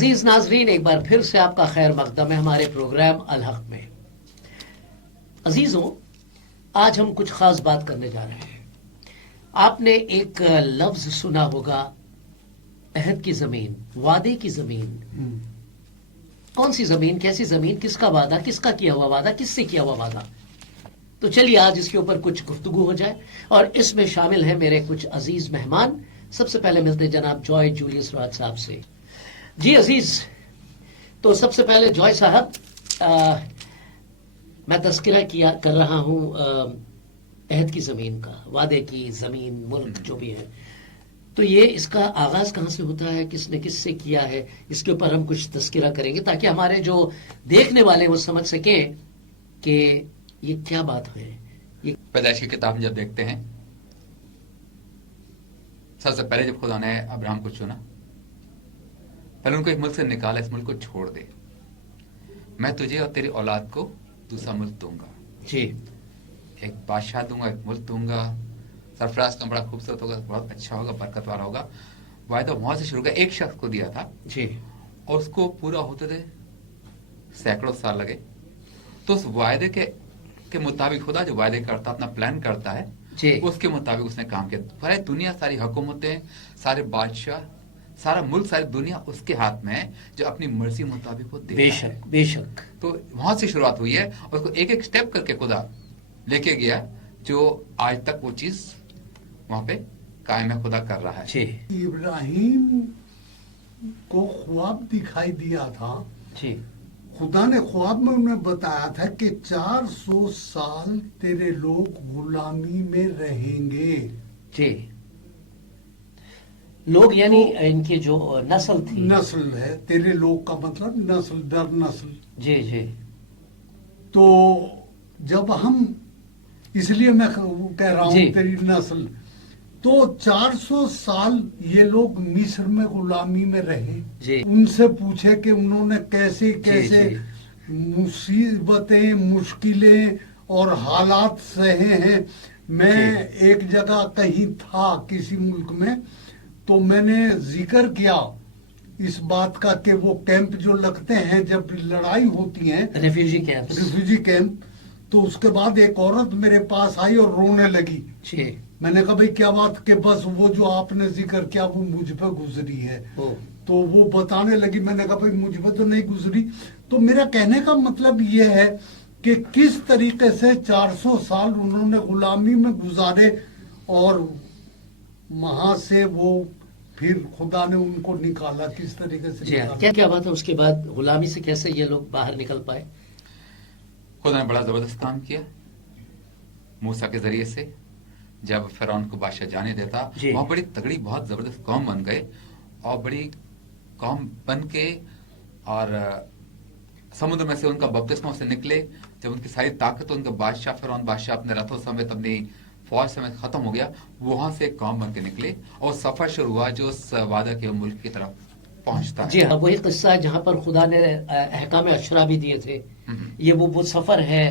عزیز ناظرین، ایک بار پھر سے آپ کا خیر مقدم ہے ہمارے پروگرام الحق میں. عزیزوں، آج ہم کچھ خاص بات کرنے جا رہے ہیں. آپ نے ایک لفظ سنا ہوگا، عہد کی زمین، وعدے کی زمین. کون سی زمین، کیسی زمین، کس کا وعدہ، کس کا کیا ہوا وعدہ، کس سے کیا ہوا وعدہ؟ تو چلیے آج اس کے اوپر کچھ گفتگو ہو جائے، اور اس میں شامل ہیں میرے کچھ عزیز مہمان. سب سے پہلے ملتے جناب جوائے جولیس راج صاحب سے. جی عزیز، تو سب سے پہلے جوائے صاحب، میں تذکرہ کر رہا ہوں عہد کی زمین کا، وعدے کی زمین، ملک جو بھی ہے. تو یہ اس کا آغاز کہاں سے ہوتا ہے، کس نے کس سے کیا ہے، اس کے اوپر ہم کچھ تذکرہ کریں گے تاکہ ہمارے جو دیکھنے والے وہ سمجھ سکیں کہ یہ کیا بات ہے. یہ پیدائش کی کتاب جب دیکھتے ہیں، سب سے پہلے جب خدا نے ابراہم کو چنا، پہلے ان کو ایک ملک سے نکالا، اس ملک کو چھوڑ دے، میں تجھے اور تیری اولاد کو دوسرا ملک دوں گا. جی، ایک بادشاہ دوں گا، ایک ملک دوں گا، سرفراز کا بڑا خوبصورت ہوگا، بہت اچھا ہوگا، برکت والا ہوگا. وعدہ وہاں سے شروع کیا، ایک شخص کو دیا تھا. جی، اور اس کو پورا ہوتے تھے سینکڑوں سال لگے. تو اس وعدے کے مطابق خدا جو وعدے کرتا، اپنا پلان کرتا ہے، جی، اس کے مطابق اس نے کام کیا. ساری دنیا، ساری حکومتیں، سارے بادشاہ، سارا ملک، ساری دنیا اس کے ہاتھ میں ہے، جو اپنی مرضی مطابق وہ دیتا بے ہے. شک بے شک. تو وہاں سے شروعات ہوئی ہے، اور اس کو ایک ایک سٹیپ کر کے خدا لے کے گیا، جو آج تک وہ چیز وہاں پہ قائم ہے، خدا کر رہا ہے. جی، ابراہیم کو خواب دکھائی دیا تھا. جی، خدا نے خواب میں انہیں بتایا تھا کہ 400 سال تیرے لوگ غلامی میں رہیں گے. جی. لوگ یعنی ان کی جو نسل تھی. نسل ہے، تیرے لوگ کا مطلب نسل در نسل. جی، جی. تو جب ہم، اس لیے میں کہہ رہا ہوں جی. تیری نسل، تو 400 سال یہ لوگ مصر میں غلامی میں رہے. جی. ان سے پوچھے کہ انہوں نے کیسے جی. مصیبتیں، مشکلیں اور حالات سہے ہیں. میں جی. ایک جگہ کہیں تھا کسی ملک میں، تو میں نے ذکر کیا اس بات کا کہ وہ کیمپ جو لگتے ہیں جب لڑائی ہوتی ہیں، ریفیوجی کیمپ، تو اس کے بعد ایک عورت میرے پاس آئی اور رونے لگی. جی. میں نے کہا بھئی کیا بات، کہ بس وہ جو آپ نے ذکر کیا وہ مجھ پہ گزری ہے. تو وہ بتانے لگی. میں نے کہا بھئی مجھ پہ تو نہیں گزری. تو میرا کہنے کا مطلب یہ ہے کہ کس طریقے سے 400 سال انہوں نے غلامی میں گزارے، اور وہاں سے وہ پھر خدا نے ان کو نکالا کس طریقے سے. جی، کیا بات ہے، اس کے بعد غلامی سے کیسے یہ لوگ باہر نکل پائے؟ خدا نے بڑا زبردست کام کیا موسیٰ کے ذریعے سے. جب فرعون کو بادشاہ جانے دیتا، وہاں بڑی تگڑی، بہت زبردست قوم بن گئے، اور بڑی قوم بن کے، اور سمندر میں سے ان کا بپتسمہ سے نکلے. جب ان کی ساری طاقت، ان کا بادشاہ، فرعون بادشاہ اپنے رتھوں سمیت، اپنی فوج سمیت ختم ہو گیا، وہاں سے ایک قوم بن کے نکلے، اور سفر شروع ہوا جو اس وعدہ کے ملک کی طرف پہنچتا ہے. جی ہاں، وہی قصہ ہے جہاں پر خدا نے احکام عشرہ بھی دیے تھے. یہ وہ سفر ہے،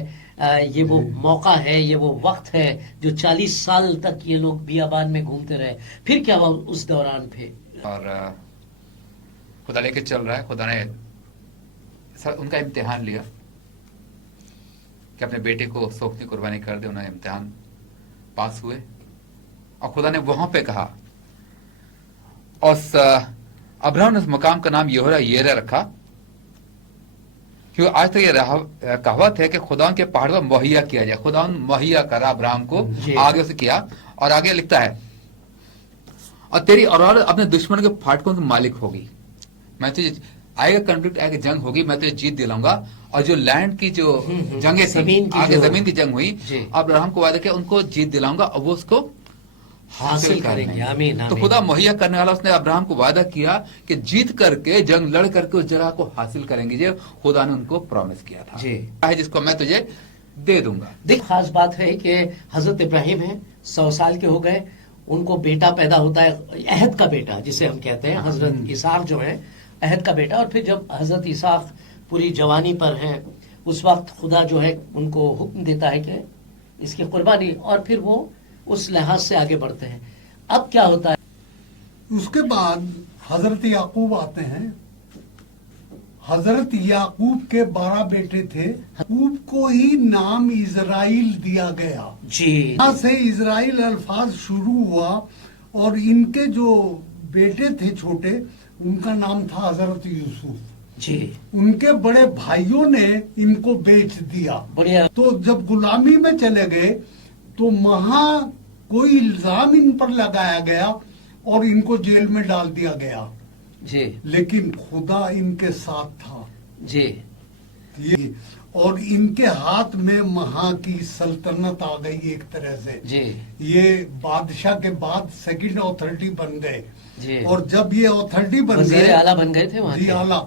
یہ وہ موقع ہے، یہ وہ وقت ہے جو 40 سال تک یہ لوگ بیابان میں گھومتے رہے. پھر کیا ہوا اس دوران پہ؟ اور خدا لے کے چل رہا ہے. خدا نے ان کا امتحان لیا کہ اپنے بیٹے کو سوکھتی قربانی کر دے. انہوں نے امتحان پاس ہوئے، اور خدا نے وہاں پہ کہا، اور ابراہیم نے اس مقام کا نام یرہ رکھا، کیونکہ آج تک یہ کہاوت ہے کہ خدا کے پہاڑ پر مہیا کیا جائے. خدا مہیا کرا ابراہیم کو، آگے سے کیا، اور آگے لکھتا ہے، اور تیری اولاد اپنے دشمن کے پھاٹکوں کی مالک ہوگی. میں تجھے آئے گا کنفلکٹ، آئے گا جنگ ہوگی، میں تجھے جیت دلاؤں گا. اور جو لینڈ کی جو جنگیں تھیں، آگے زمین کی جنگ ہوئی، ابراہیم کو وعدہ کیا ان کو جیت دلاؤں گا، اور وہ اس کو حاصل کریں گے. آمین. تو خدا مہیا کرنے والا، اس نے ابراہیم کو وعدہ کیا کہ جیت کر کے، جنگ لڑ کر کے اس جگہ کو حاصل کریں گے، جو خدا نے ان کو پرومس کیا تھا، جس کو میں تجھے دے دوں گا. دیکھ، خاص بات ہے کہ حضرت ابراہیم ہیں، 100 سال کے ہو گئے، ان کو بیٹا پیدا ہوتا ہے، عہد کا بیٹا جسے ہم کہتے ہیں، حضرت اسحاق جو ہے عہد کا بیٹا. اور پھر جب حضرت اسحاق پوری جوانی پر ہیں، اس وقت خدا جو ہے ان کو حکم دیتا ہے کہ اس کی قربانی، اور پھر وہ اس لحاظ سے آگے بڑھتے ہیں. اب کیا ہوتا ہے؟ اس کے بعد حضرت یعقوب آتے ہیں، حضرت یعقوب کے 12 بیٹے تھے. یعقوب کو ہی نام اسرائیل دیا گیا. جی. یہاں سے اسرائیل الفاظ شروع ہوا اور ان کے جو بیٹے تھے چھوٹے ان کا نام تھا حضرت یوسف. جی. ان کے بڑے بھائیوں نے ان کو بیچ دیا. بڑھیا. تو جب غلامی میں چلے گئے تو وہاں کوئی الزام ان پر لگایا گیا اور ان کو جیل میں ڈال دیا گیا. جی. لیکن خدا ان کے ساتھ تھا. جی. اور ان کے ہاتھ میں وہاں کی سلطنت آ گئی ایک طرح سے. جی. یہ بادشاہ کے بعد سیکنڈ اتھارٹی بن گئے. جی. اور جب یہ اتھارٹی بن وزیر گئے اعلیٰ بن گئے تھے وہاں. جی اعلیٰ.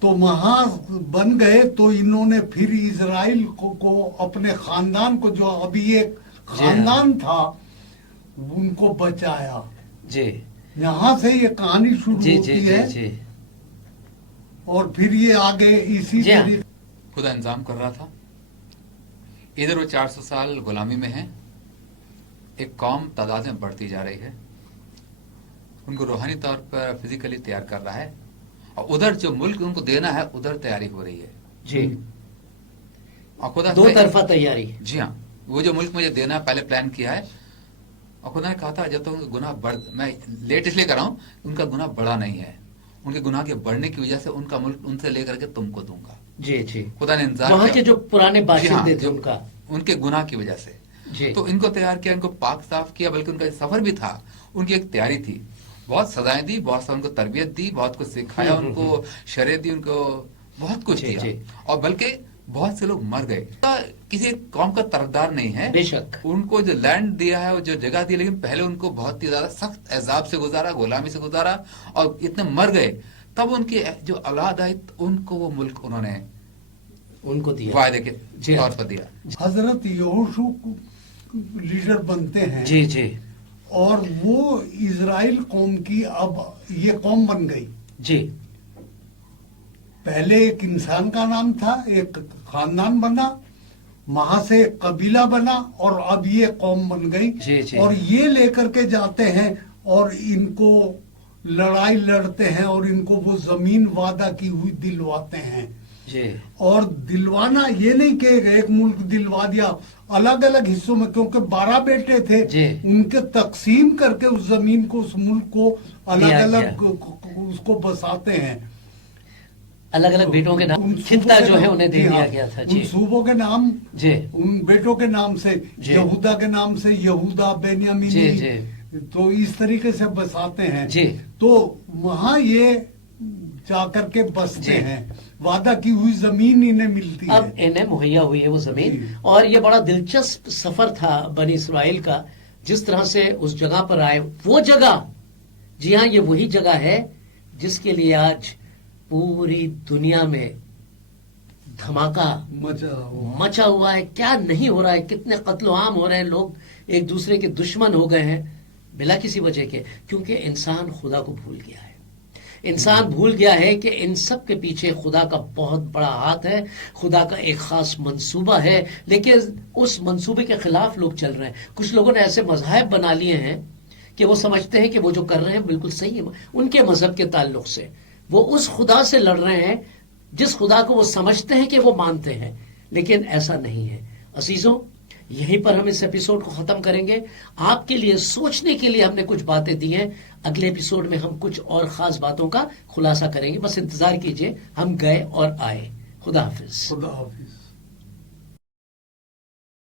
تو وہاں بن گئے تو انہوں نے پھر اسرائیل کو اپنے خاندان کو جو ابھی ایک خاندان تھا ان کو بچایا. جی. یہاں سے یہ کہانی شروع جی. ہوتی جی. ہے. جی. اور پھر یہ آگے اسی جی ہاں. طریقے خدا انتظام کر رہا تھا. ادھر وہ 400 سال غلامی میں ہیں. ایک قوم تعداد میں بڑھتی جا رہی ہے. ان کو روحانی طور پر فزیکلی تیار کر رہا ہے اور ادھر جو ملک ان کو دینا ہے ادھر تیاری ہو رہی ہے. جی. اور خدا دو طرفہ تیاری. جی ہاں. وہ جو ملک مجھے دینا پہلے پلان کیا ہے اور خدا نے کہا تھا جب تک ان کا گناہ میں لیٹ اس لیے کر رہا ہوں ان کا گناہ بڑا نہیں ہے. ان کے گناہ کے بڑھنے کی وجہ سے ان کا ملک ان سے لے کر کے تم کو دوں گا. جی. جی. خدا نے انتظار وہاں کیا. کے جو پرانے جی ہاں، باشندے تھے ان کا ان کے گناہ کی وجہ سے. جی. تو ان کو تیار کیا, ان کو پاک صاف کیا, بلکہ ان کا سفر بھی تھا. ان کی ایک تیاری تھی. بہت سزائیں دی, بہت سا ان کو تربیت دی, بہت کچھ سکھایا, ان کو شرع دی, ان کو بہت کچھ جی. دیا. جی. اور بلکہ بہت سے لوگ مر گئے. کسی قوم کا طرفدار نہیں ہے. بے شک. ان کو جو لینڈ دیا ہے, جو جگہ دی, لیکن پہلے ان کو بہت ہی زیادہ سخت عذاب سے گزارا, غلامی سے گزارا اور اتنے مر گئے. تب ان کی جو اولاد آئی ان کو وہ ملک انہوں نے ان کو دیا, وعدے کے جی طور پر دیا. حضرت یہوشو لیڈر بنتے ہیں. جی. جی. اور وہ اسرائیل قوم کی اب یہ قوم بن گئی. جی. پہلے ایک انسان کا نام تھا, ایک خاندان بنا, وہاں سے ایک قبیلہ بنا اور اب یہ قوم بن گئی. جی. جی. اور یہ لے کر کے جاتے ہیں اور ان کو لڑائی لڑتے ہیں اور ان کو وہ زمین وعدہ کی ہوئی دلواتے ہیں. جی. اور دلوانا یہ نہیں کہ ایک ملک دلوا دیا, الگ الگ حصوں میں, کیونکہ 12 بیٹے تھے. جی. ان کے تقسیم کر کے اس زمین کو, اس ملک کو الگ دیا الگ اس کو بساتے ہیں. الگ الگ بیٹوں کے نام, ان خطہ جو ہے انہیں دے جی ہاں, دیا گیا تھا. جی. ان صوبوں کے نام, جی. ان بیٹوں کے نام سے, جی. یہودا کے نام سے یہودا, بنیامین. جی. جی. تو اس طریقے سے بساتے ہیں. جی. تو وہاں یہ جا کر کے بستے جی. ہیں, وعدہ کی ہوئی زمین انہیں ملتی اب ہے. انہیں مہیا ہوئی ہے وہ زمین. جی. اور یہ بڑا دلچسپ سفر تھا بنی اسرائیل کا, جس طرح سے اس جگہ پر آئے. وہ جگہ, جی ہاں, یہ وہی جگہ ہے جس کے لیے آج پوری دنیا میں دھماکہ مچا ہوا ہے. کیا نہیں ہو رہا ہے, کتنے قتل و عام ہو رہے ہیں, لوگ ایک دوسرے کے دشمن ہو گئے ہیں بلا کسی وجہ کے, کیونکہ انسان خدا کو بھول گیا ہے. انسان بھول گیا ہے کہ ان سب کے پیچھے خدا کا بہت بڑا ہاتھ ہے, خدا کا ایک خاص منصوبہ ہے, لیکن اس منصوبے کے خلاف لوگ چل رہے ہیں. کچھ لوگوں نے ایسے مذاہب بنا لیے ہیں کہ وہ سمجھتے ہیں کہ وہ جو کر رہے ہیں بالکل صحیح ہے. ان کے مذہب کے تعلق سے وہ اس خدا سے لڑ رہے ہیں جس خدا کو وہ سمجھتے ہیں کہ وہ مانتے ہیں, لیکن ایسا نہیں ہے. عزیزوں, یہیں پر ہم اس ایپیسوڈ کو ختم کریں گے. آپ کے لیے سوچنے کے لیے ہم نے کچھ باتیں دی ہیں. اگلے ایپیسوڈ میں ہم کچھ اور خاص باتوں کا خلاصہ کریں گے. بس انتظار کیجئے, ہم گئے اور آئے. خدا حافظ. خدا حافظ.